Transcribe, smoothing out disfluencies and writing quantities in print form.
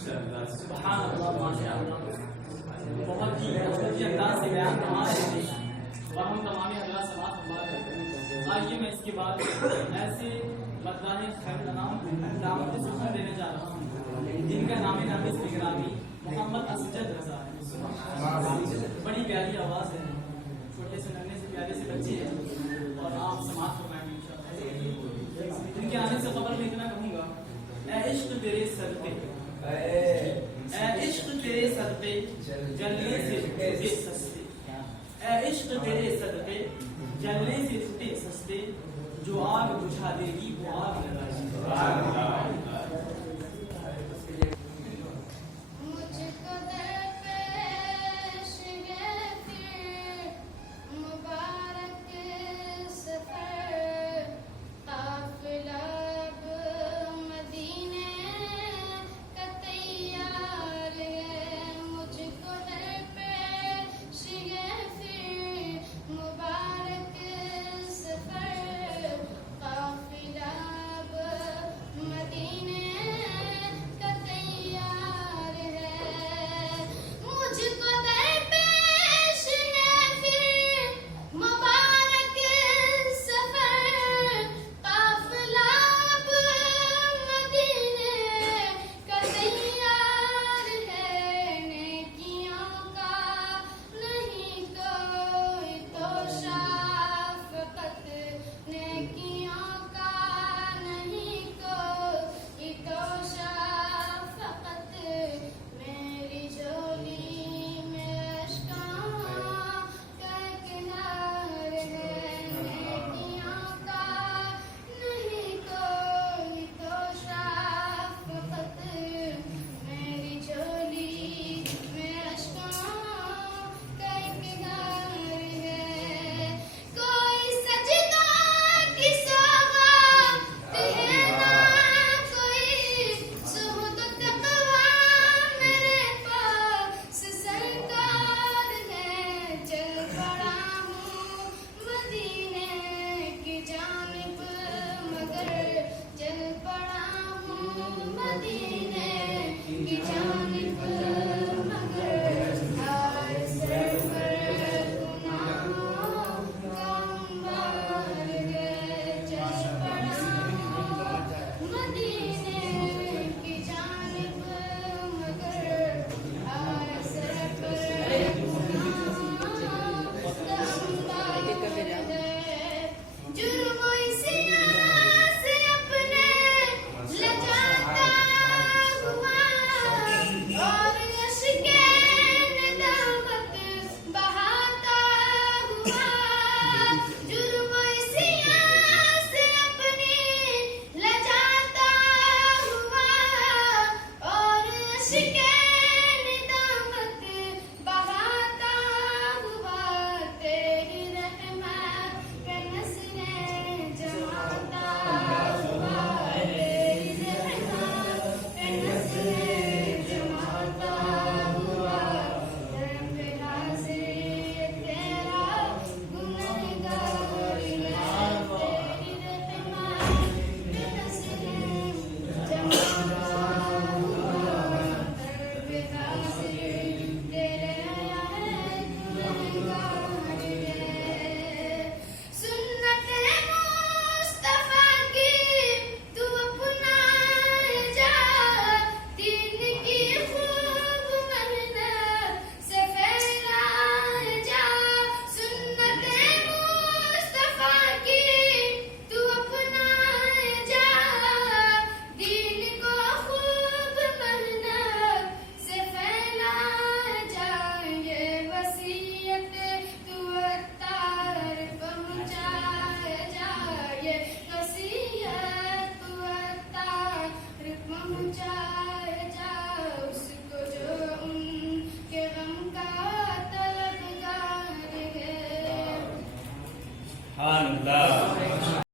सुभान अल्लाह, माशाअल्लाह, बहुत ही अच्छे अंदाज से बयान फरमा रहे थे और हम तमाम अल्लाह समाअत फरमा रहे थे। आइए मैं इसके बाद ऐसे मर्दाने खैर नाम दावत सुखन देने जा रहा हूँ जिनका नामी निगरानी मोहम्मद असजद रजा है। बड़ी प्यारी आवाज है, छोटे से नन्हे से प्यारे से बच्चे हैं और आप समाअत फरमाएंगे इंशाअल्लाह। इनके आने से खबर में इतना कहूँगा, ऐ इश्क तेरे सदके, ऐ इश्क तेरे सदके जलने से टूटे सस्ते, ऐ इश्क तेरे सदके जलने से टूटे सस्ते, जो आग बुझा देगी वो आग लगाएगी। सुभान अल्लाह।